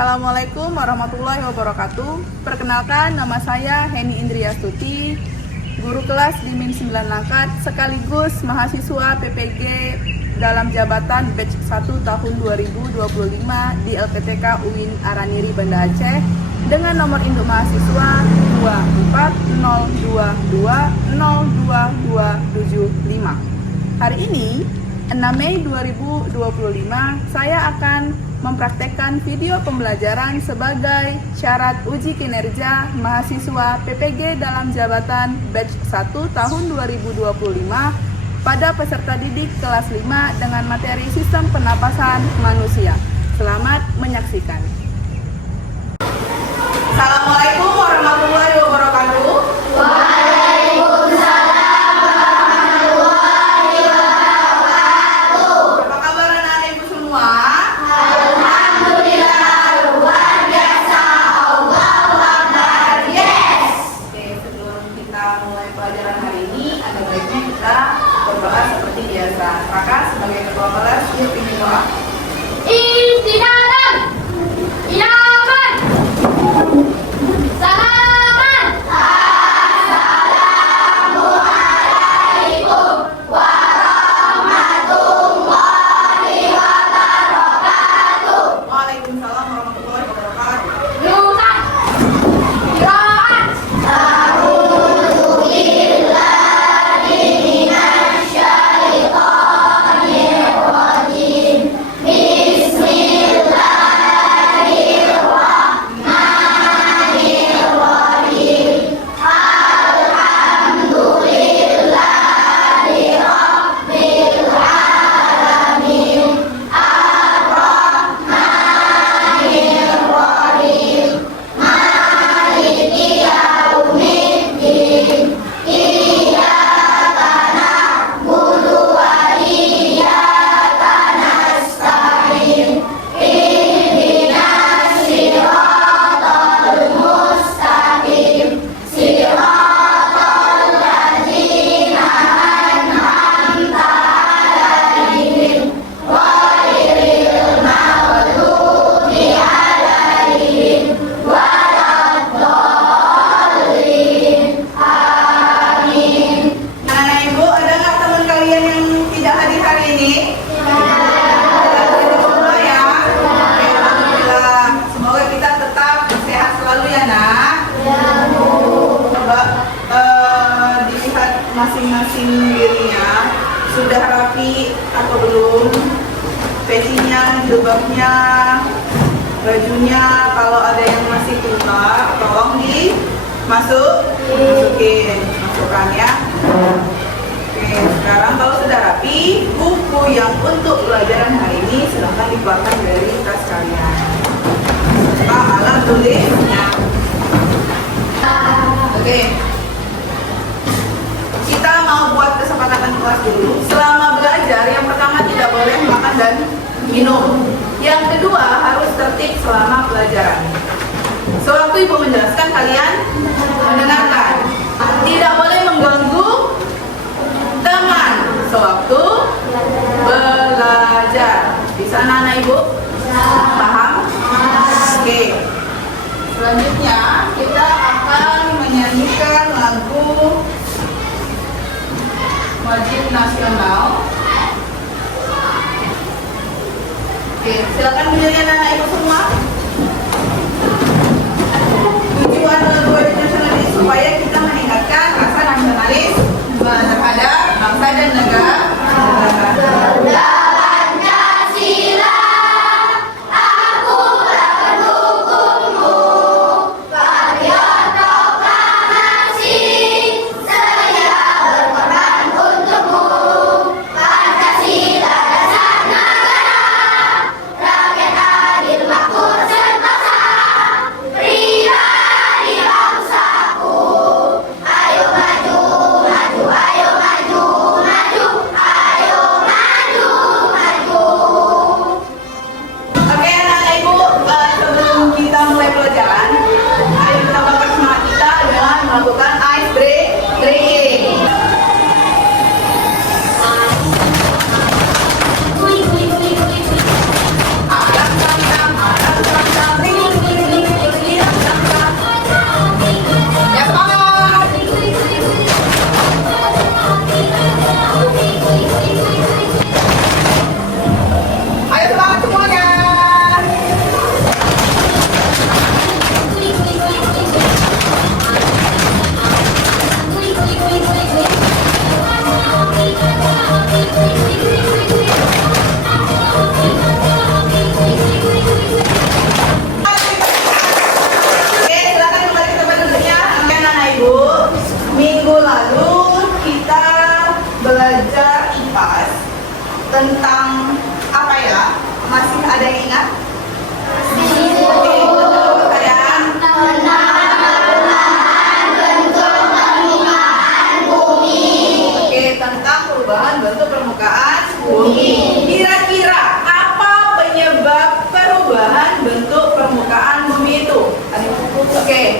Assalamualaikum warahmatullahi wabarakatuh. Perkenalkan, nama saya Heni Indriastuti, guru kelas di Min 9 Langkat, sekaligus mahasiswa PPG dalam jabatan batch 1 tahun 2025 di LPTK UIN Araniri Banda Aceh dengan nomor induk mahasiswa 2402202275. Hari ini 6 Mei 2025, saya akan mempraktekkan video pembelajaran sebagai syarat uji kinerja mahasiswa PPG dalam jabatan batch 1 tahun 2025 pada peserta didik kelas 5 dengan materi sistem pernapasan manusia. Selamat menyaksikan. Assalamualaikum warahmatullahi wabarakatuh. Berdoa seperti biasa. Raka sebagai ketua kelas, dia ingin doa. Istinadan, ilaman, salaman, assalamualaikum warahmatullahi wabarakatuh. Waalaikumsalam warahmatullahi wabarakatuh. Nusan, kiraat, masing-masing dirinya sudah rapi atau belum, pecinya, jilbabnya, bajunya. Kalau ada yang masih keluar, tolong masukin, masukkan ya. Oke, sekarang kalau sudah rapi, buku yang untuk pelajaran hari ini silahkan dikeluarkan dari tas kalian. Alat tulisnya. Oke. Kita mau buat kesepakatan kelas dulu. Selama belajar, yang pertama tidak boleh makan dan minum. Yang kedua harus tertib selama pelajaran. Sewaktu ibu menjelaskan, kalian mendengarkan. Tidak boleh mengganggu teman sewaktu belajar. Bisa anak ibu? Paham? Oke. Selanjutnya kita akan menyanyikan lagu wajib nasional. Oke, silakan menyanyikan anak ibu semua. Tujuan lagu wajib nasional ini supaya kita meningkatkan rasa nasionalis terhadap bangsa dan negara. Rakyat adil makmur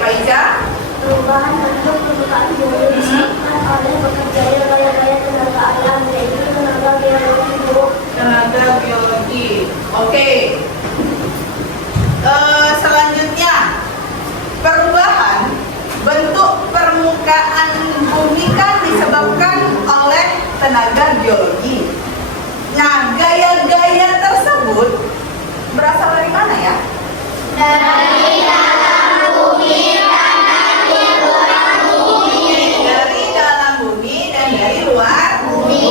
Pak Ica. Perubahan bentuk permukaan bumi disebabkan oleh bekerjanya gaya-gaya tenaga alam, yaitu tenaga biologi buruk. Tenaga biologi. Oke. Selanjutnya, perubahan bentuk permukaan bumi kan disebabkan oleh tenaga biologi. Nah, gaya-gaya tersebut berasal dari mana ya? Dari dalam bumi dan dari luar bumi. Dari dalam bumi dan dari luar bumi.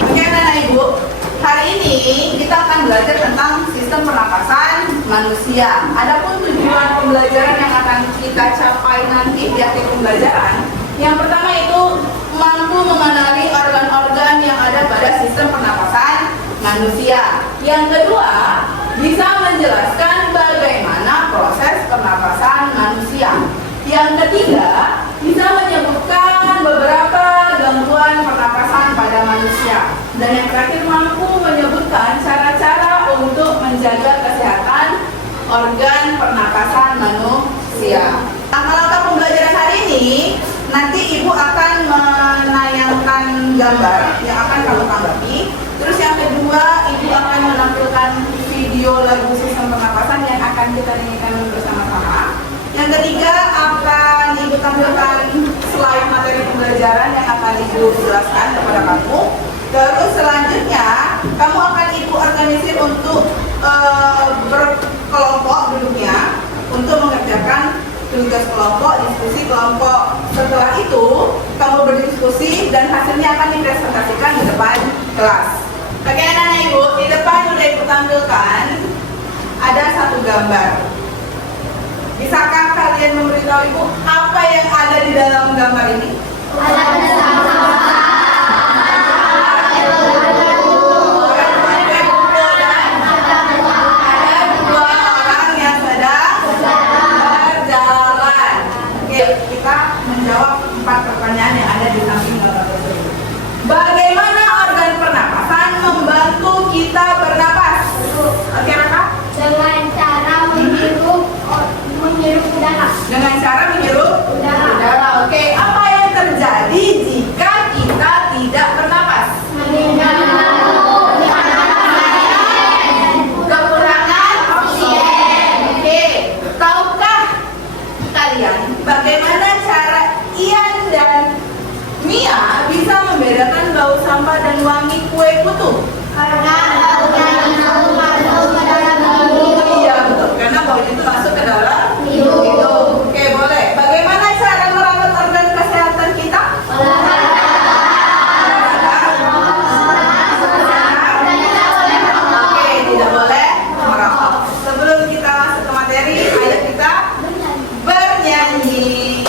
Oke, anak ibu, hari ini kita akan belajar tentang sistem pernapasan manusia. Adapun tujuan pembelajaran yang akan kita capai nanti di akhir pembelajaran, yang pertama itu mampu mengenali organ-organ yang ada pada sistem pernapasan manusia. Yang kedua, bisa menjelaskan bagaimana proses pernapasan manusia. Yang ketiga, bisa menyebutkan beberapa gangguan pernapasan pada manusia. Dan yang terakhir, mampu menyebutkan cara-cara untuk menjaga kesehatan organ pernapasan manusia. Langkah-langkah pembelajaran hari ini, nanti Ibu akan menayangkan gambar yang akan kamu tanggapi. Terus yang kedua, Ibu akan menampilkan video lagu sistem pernapasan yang akan kita nyanyikan bersama-sama. Yang ketiga, akan Ibu tampilkan slide materi pembelajaran yang akan Ibu jelaskan kepada kamu. Terus selanjutnya, kamu akan Ibu organisir untuk berkelompok duduknya untuk mengerjakan tugas kelompok, diskusi kelompok. Setelah itu, kamu berdiskusi dan hasilnya akan dipresentasikan di depan kelas. Oke, anak-anak Ibu, di depan sudah Ibu tampilkan ada satu gambar. Bisakah kalian memberitahu Ibu apa yang ada di dalam gambar ini? Menjawab 4 pertanyaan yang ada di samping gambar tersebut. Bagaimana organ pernapasan membantu kita bernapas? Oke, Raka? Dengan cara menghirup udara. Dengan cara menghirup udara. Oke, apa yang terjadi jika kita tidak bernapas? Kekurangan oksigen. Oke, tahukah kalian bagaimana cara Ian dan Mia bisa membedakan bau sampah dan wangi kue putu? Iya, betul. Karena baunya itu masuk ke dalam hidung. Oke, boleh. Bagaimana cara merawat organ kesehatan kita? Oke, tidak boleh merokok. Sebelum kita masuk ke materi, ayo kita bernyanyi.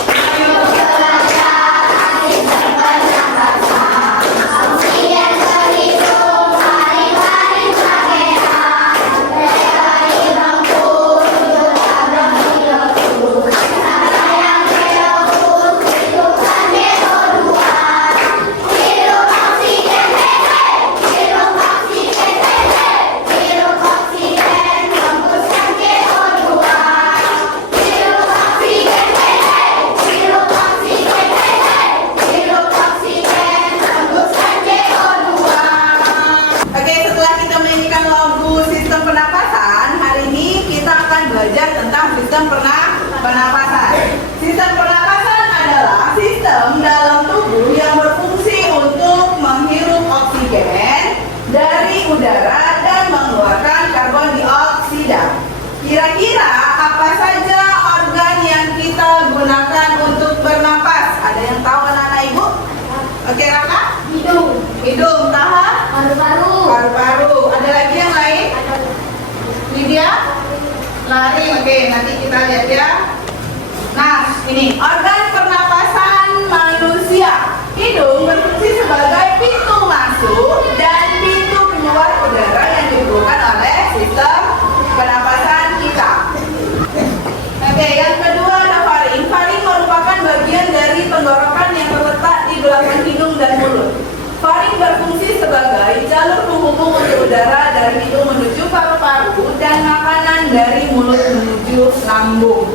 Oke, setelah kita menyanyikan lagu sistem pernapasan, hari ini kita akan belajar tentang sistem pernapasan. Sistem pernapasan adalah sistem dalam tubuh yang berfungsi untuk menghirup oksigen dari udara dan mengeluarkan karbon dioksida. Kira-kira apa saja organ yang kita gunakan untuk bernapas? Ada yang tahu anak-anak Ibu? Oke, Raka? Hidung, tahan? Paru-paru. Ada lagi yang lain? Lydia? Lari. Oke, nanti kita lihat ya. Nah, ini organ pernapasan manusia. Hidung berfungsi sebagai pintu masuk dan pintu keluar udara yang dibutuhkan oleh sistem pernapasan kita. Oke, yang kedua ada faring. Faring merupakan bagian dari tenggorokan yang terletak di belakang hidung dan mulut. Faring berfungsi sebagai jalur penghubung untuk udara dari hidung menuju paru-paru dan makanan dari mulut menuju lambung.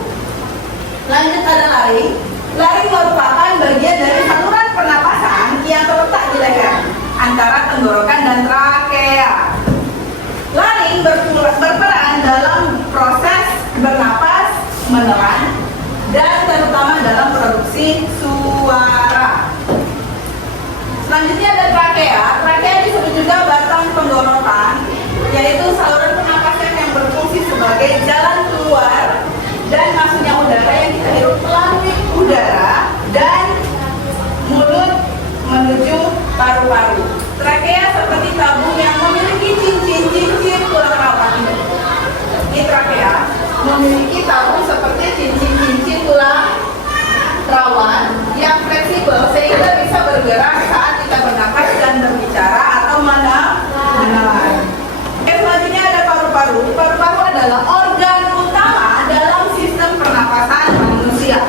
laring. Laring merupakan bagian dari saluran pernapasan yang terletak di leher antara tenggorokan dan trakea. Laring berperan dalam proses bernapas, menelan, dan terutama dalam produksi suara. Selanjutnya ada trakea. Trakea disebut juga batang tenggorokan, yaitu saluran pernapasan yang berfungsi sebagai jalan keluar dan masuknya udara yang kita hirup melalui udara dan mulut menuju paru-paru. Trakea seperti tabung yang memiliki cincin-cincin tulang rawan. Ini trakea memiliki tabung seperti cincin-cincin tulang rawan yang fleksibel sehingga bisa bergerak saat kita bernapas dan berbicara atau menelan. Selanjutnya ada paru-paru. Paru-paru adalah organ utama dalam sistem pernapasan manusia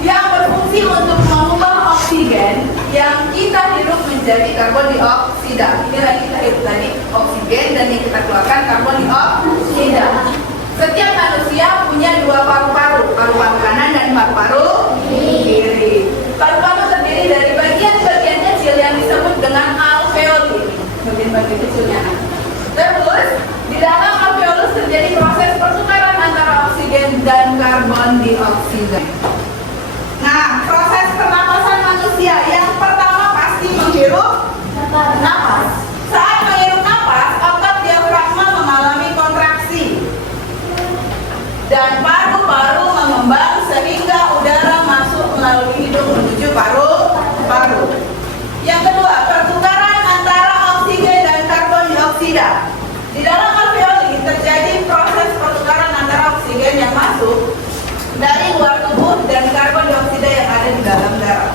yang berfungsi untuk mengubah oksigen yang kita hirup menjadi karbon dioksida. Ini lagi kita hirup tadi oksigen dan yang kita keluarkan karbon dioksida. Setiap manusia punya dua paru-paru, paru-paru kanan dan paru-paru kiri. Paru-paru terdiri dari bagian-bagian kecil yang disebut dengan alveoli, bagian-bagian kecilnya. Terus di dalam alveolus terjadi proses pertukaran antara oksigen dan karbon dioksida. Nah, proses pernapasan manusia yang pertama pasti menghirup napas. Saat menghirup napas, otot diafragma mengalami kontraksi dan paru-paru mengembang sehingga udara masuk melalui hidung menuju paru-paru. Yang kedua, pertukaran antara oksigen dan karbon dioksida. Di dalam alveoli terjadi proses pertukaran antara oksigen yang masuk dari luar tubuh dan karbon dioksida yang ada di dalam darah.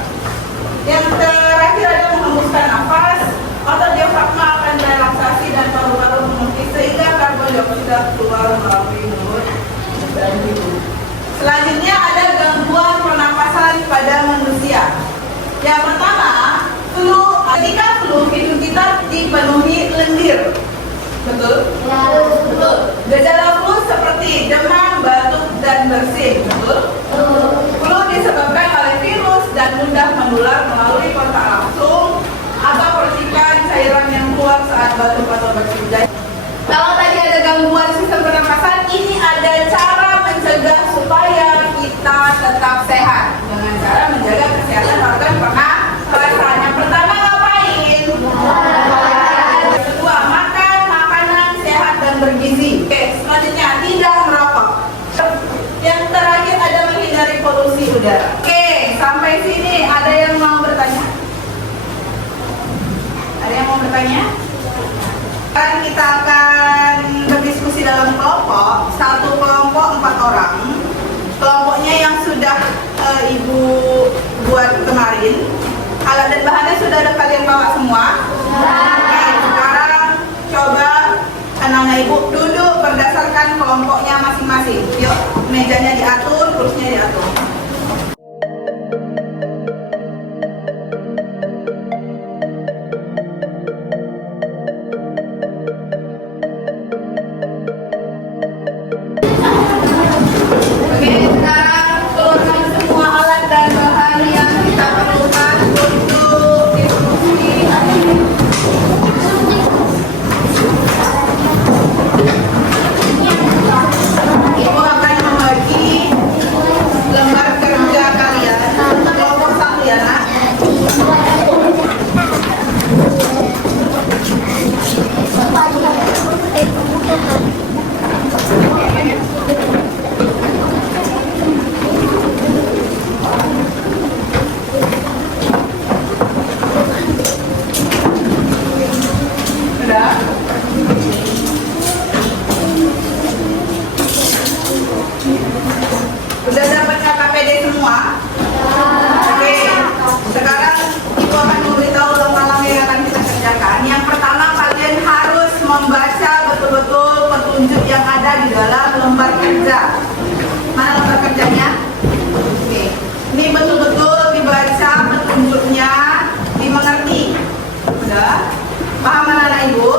Yang terakhir ada menghembuskan nafas. Otot diafragma akan relaksasi dan paru-paru mengempis sehingga karbon dioksida keluar melalui mulut dan hidung. Selanjutnya ada gangguan pernapasan pada manusia. Yang pertama, flu. Ketika flu, hidung kita dipenuhi lendir. Betul? Ya. Betul. Gejala flu seperti demam, batuk, dan bersin. Betul? Flu disebabkan oleh virus dan mudah menular melalui kontak langsung atau percikan cairan yang keluar saat batuk atau bersin. Kalau tadi ada gangguan sistem pernapasan, ini ada cara mencegah supaya kita tetap sehat dengan cara menjaga kesehatan organ pernapasan. Yang pertama ngapain? Yang kedua, makan makanan sehat dan bergizi. Oke, selanjutnya tidak merokok. Yang terakhir ada menghindari polusi udara. Oke, sampai sini ada yang mau bertanya? Ada yang mau bertanya? Sekarang kita akan berdiskusi dalam kelompok. Satu kelompok 4 orang. Kelompoknya yang sudah Ibu buat kemarin. Alat dan bahannya sudah ada kalian bawa semua? Oke, sekarang coba anak-anak Ibu duduk berdasarkan kelompoknya masing-masing. Yuk, mejanya diatur, kursinya diatur. Oke, sekarang keluarkan semua alat dan bahan yang kita perlukan untuk diskusi. Ibu akan membagi lembar kerja kalian kelompok 1 ya nak. Sudah? Sudah dapat KPD semua? Oke, sekarang Ibu akan memberitahu lembaga yang akan kita kerjakan. Yang pertama, kalian harus membaca betul-betul petunjuk yang ada di dalam lembar kerja. Mana lembar kerjanya? Oke, ini betul-betul dibaca petunjuknya, dimengerti. Sudah? Paham anak-anak Ibu?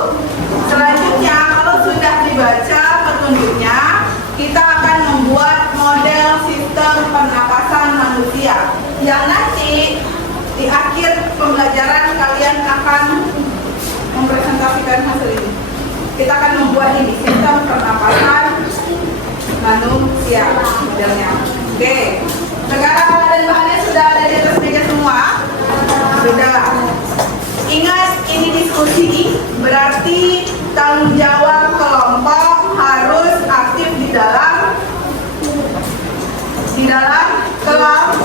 Selanjutnya, kalau sudah dibaca petunjuknya, kita akan membuat model sistem pernapasan yang nanti di akhir pembelajaran kalian akan mempresentasikan hasil ini. Kita akan membuat ini sistem pernapasan manusia modelnya. Oke. Sekarang alat dan bahannya sudah ada di atas meja semua. Sudah. Ingat, ini diskusi, berarti tanggung jawab kelompok harus aktif di dalam kelompok.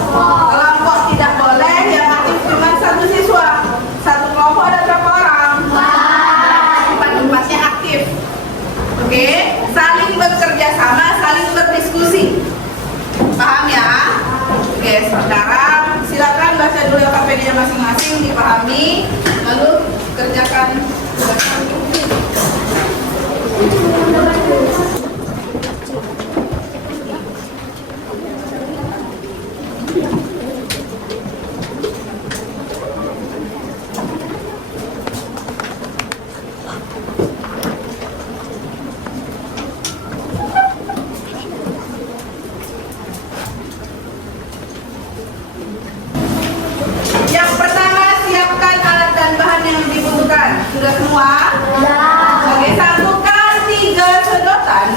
Tidak boleh yang aktif cuma satu siswa. Satu kelompok ada berapa orang? Empat-empatnya aktif. Oke, saling bekerja sama, saling berdiskusi. Paham ya? Oke, sekarang silakan baca dulu LKPD-nya masing-masing, dipahami, lalu kerjakan tugasnya. Yang pertama, siapkan alat dan bahan yang dibutuhkan. Sudah semua? Oke, satukan 3 sedotan.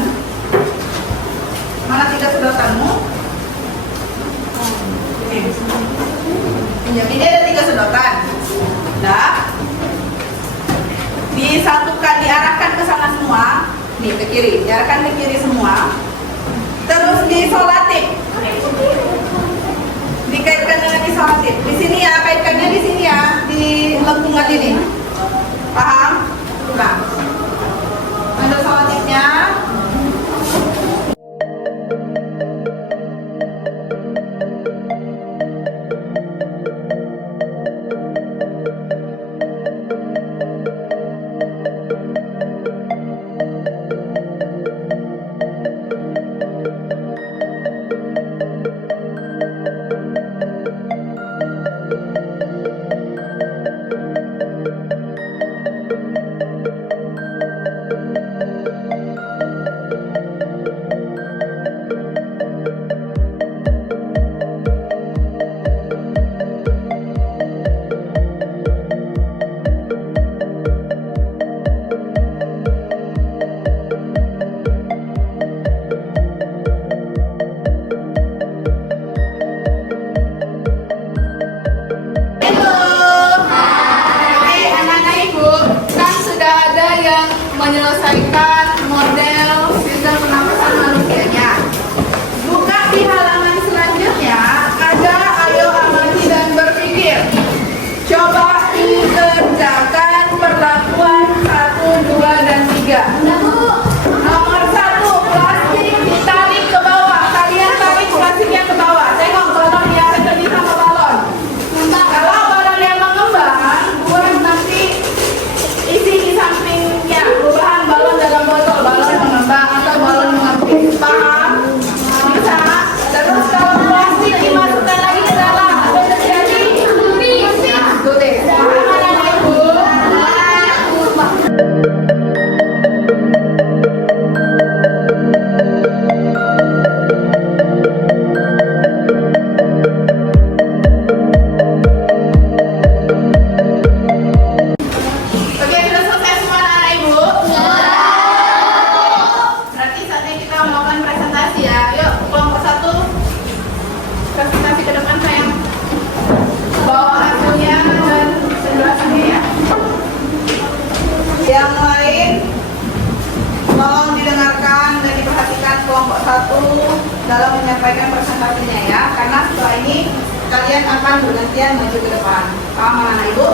Mana 3 sedotanmu? Ini ada 3 sedotan. Nah, disatukan, diarahkan ke sana semua. Nih, ke kiri. Diarahkan ke kiri semua. Terus disolatif. Dikaitkan dengan isolatif. Di sini ya, kaitkannya di sini ya, di lengkungan ini. Paham? Nah, untuk isolatifnya. Menyelesaikan model sistem pernapasan manusianya. Buka di halaman selanjutnya, ada ayo amati dan berpikir. Coba dikerjakan perlakuan 1, 2, dan 3. Nomor 1, plastik ditarik ke bawah. Kalian tarik plastiknya ke bawah. Tengok balon yang terjadi sama balon. Kalau balon yang mengembang, buat nanti isi di sampingnya. Perubahan balon dalam botol, balon mengembang atau balon mengempis. Paham? Bisa. Terus kalau plastik dimasukkan lagi ke dalam, apa yang terjadi? Tulis. Paham anak ibu? Oke, sudah selesai semua anak ibu? Berarti saatnya kita melakukan presentasi ya. Yuk, kelompok 1 presentasi ke depan sayang. Bawa hasilnya dan penjelasannya ya. Yang lain tolong didengarkan dan diperhatikan kelompok 1 dalam menyampaikan presentasinya ya. Karena setelah ini kalian akan bergantian maju ke depan. Paham anak ibu?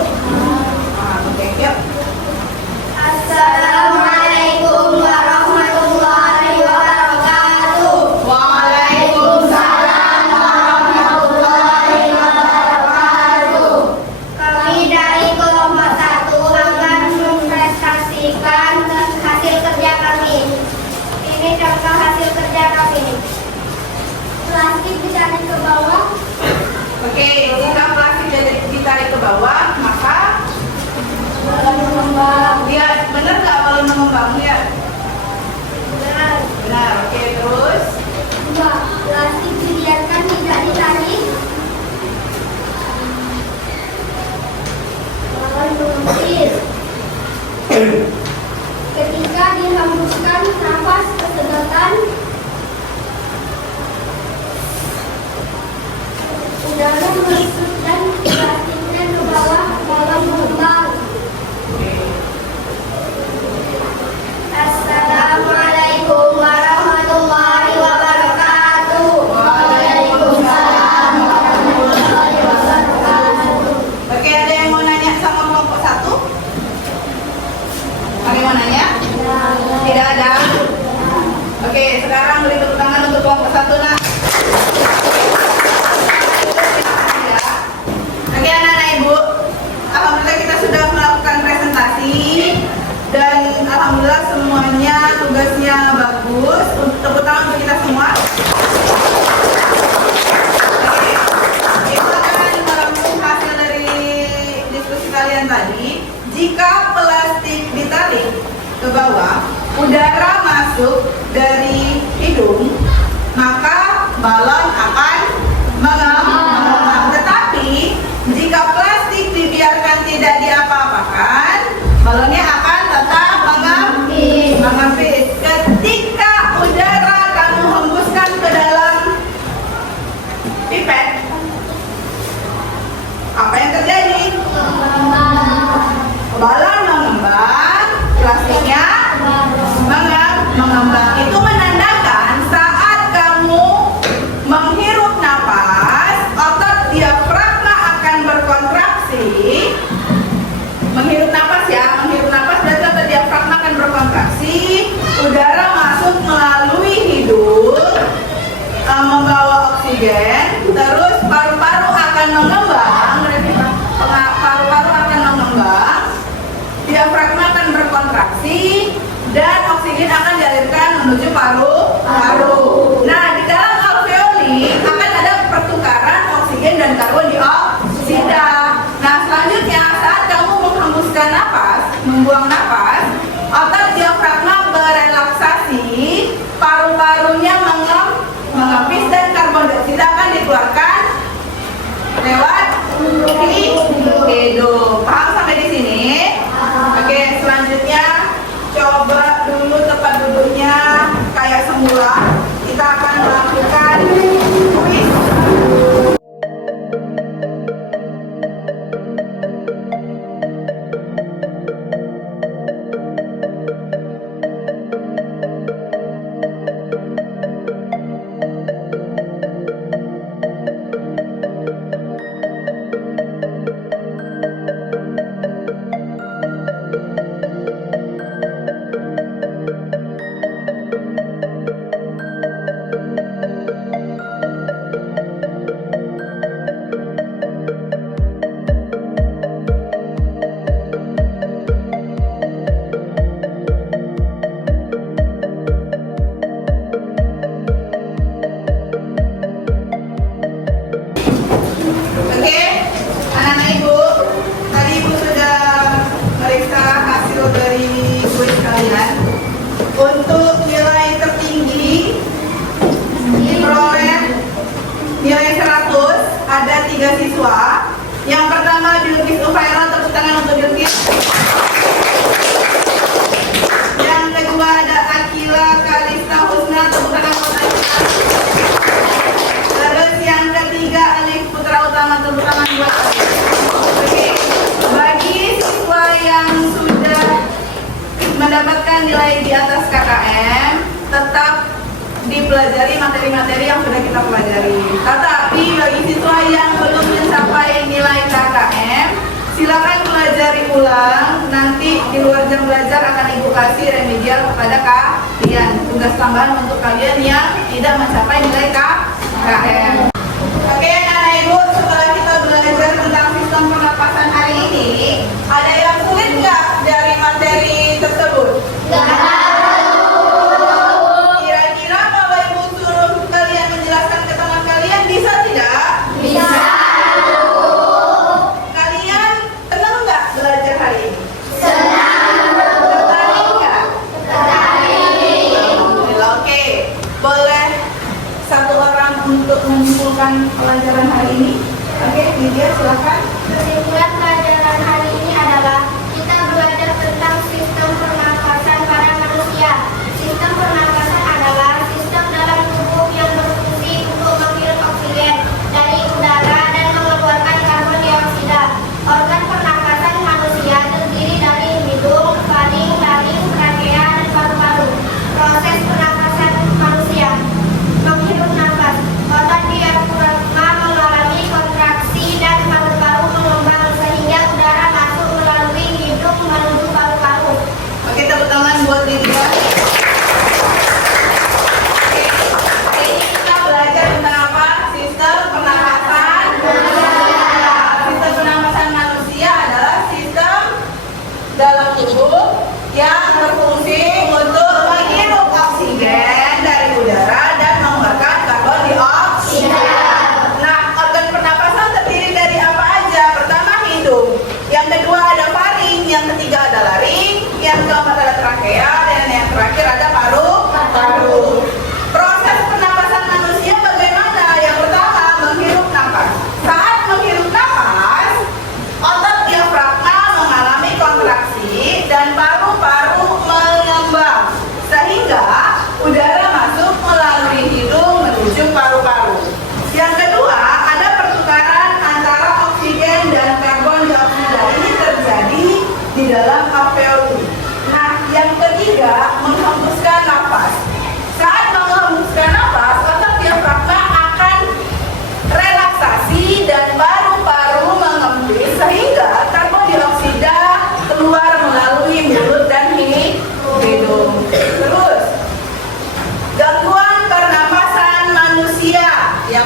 Oke, yuk. Assalamualaikum warahmatullahi wabarakatuh. Waalaikumsalam warahmatullahi wabarakatuh. Kami dari kelompok 1 akan mempresentasikan hasil kerja kami. Ini contoh hasil kerja kami. Plastik ditarik ke bawah. Oke, jika plastik ditarik ke bawah, maka Balon mengembang. lihat benar nggak balon mengembang? Lihat. udara masuk dan plastiknya ke bawah dalam lubang. Assalamualaikum warahmatullahi wabarakatuh. Waalaikumsalam warahmatullahi wabarakatuh. Oke, ada yang mau nanya sama kelompok 1? Ada yang mau nanya? Tidak ada? Oke, sekarang beri tepuk tangan untuk kelompok 1, nak. Oke, anak-anak ibu, alhamdulillah kita sudah melakukan presentasi dan alhamdulillah semuanya tugasnya bagus. Tepuk tangan untuk kita semua. Oke, itu akan merangkum hasil dari diskusi kalian tadi. Jika plastik ditarik ke bawah, udara masuk dari hidung, maka balon akan mengembang. Tetapi jika plastik dibiarkan tidak diapa-apakan, balonnya akan tetap mengempis. Ketika udara kamu hembuskan ke dalam pipet, apa yang terjadi? Balon mengembang, plastiknya mengembang. Itu menandakan saat kamu menghirup napas, otot diafragma akan berkontraksi. Menghirup napas ya, menghirup napas berarti otot diafragma akan berkontraksi. Udara masuk melalui hidung, membawa oksigen, terus paru-paru akan mengembang, paru-paru akan mengembang, diafragma akan berkontraksi, dan oksigen akan dialirkan menuju paru-paru. Nah, di dalam alveoli akan ada pertukaran oksigen dan karbon dioksida. Nah, selanjutnya saat kamu menghembuskan napas, membuang napas, otot diafragma berelaksasi, paru-parunya mengempis dan karbon dioksida akan dikeluarkan lewat hidung. Paham sampai di sini? Oke, selanjutnya coba dulu tempat duduknya kayak semula. Kita akan melakukan kuis. Siswa. Yang pertama Bilqis Ufaira, tepuk tangan untuk Bilqis. Yang kedua ada Akila Kalista Husna, tepuk tangan untuk Akila. Terus yang ketiga Alif Putra Utama, tepuk tangan buat Alif. Oke, bagi siswa yang sudah mendapatkan nilai di atas KKM, tetap dipelajari materi-materi yang sudah kita pelajari. Tetapi bagi siswa yang belum mencapai nilai KKM, silakan pelajari ulang. Nanti di luar jam belajar akan Ibu kasih remedial kepada kalian, tugas tambahan untuk kalian yang tidak mencapai nilai KKM. Oke, anak Ibu, setelah kita belajar tentang sistem pernapasan hari ini, ada yang sulit nggak dari materi tersebut? Pelajaran hari ini. Oke, Lydia silakan. Kesimpulan pelajaran hari ini adalah kita belajar tentang sistem pernafasan pada manusia. Sistem pernafasan adalah sistem dalam tubuh yang berfungsi untuk menghirup oksigen dari udara dan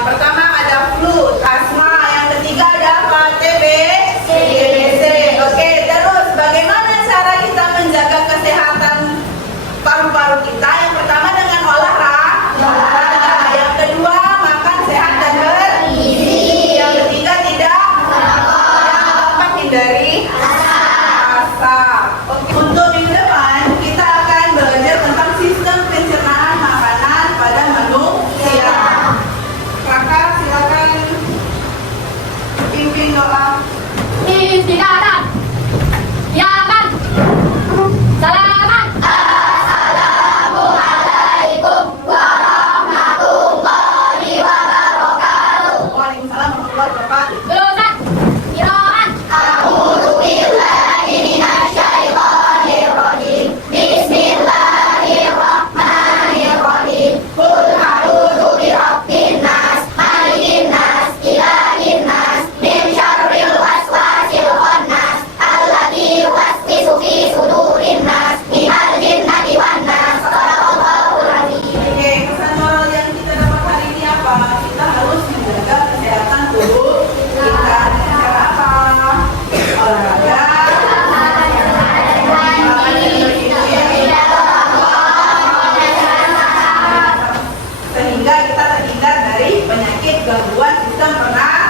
pertama ada flu, asma. Yang ketiga ada apa? TBC. Oke, terus bagaimana cara kita menjaga kesehatan paru-paru kita? Yang pertama dengan olahraga. Yang kedua makan sehat dan bergizi. Yang ketiga tidak merokok. Yang keempat hindari asap. Oke. Untuk minggu depan kita akan belajar tentang sistem pencernaan makanan pada manusia. Kakak silakan pimpin doa. Istiqamah. Ya kan? Selamat. Waalaikumsalam warahmatullahi wabarakatuh. Lulusan. Kiraat. Oke, pesan moral yang kita dapat hari ini apa? Kita harus menjaga kesehatan tubuh kita dengan cara apa? Olahraga, sehingga kita terhindar dari penyakit gangguan sistem pernafasan.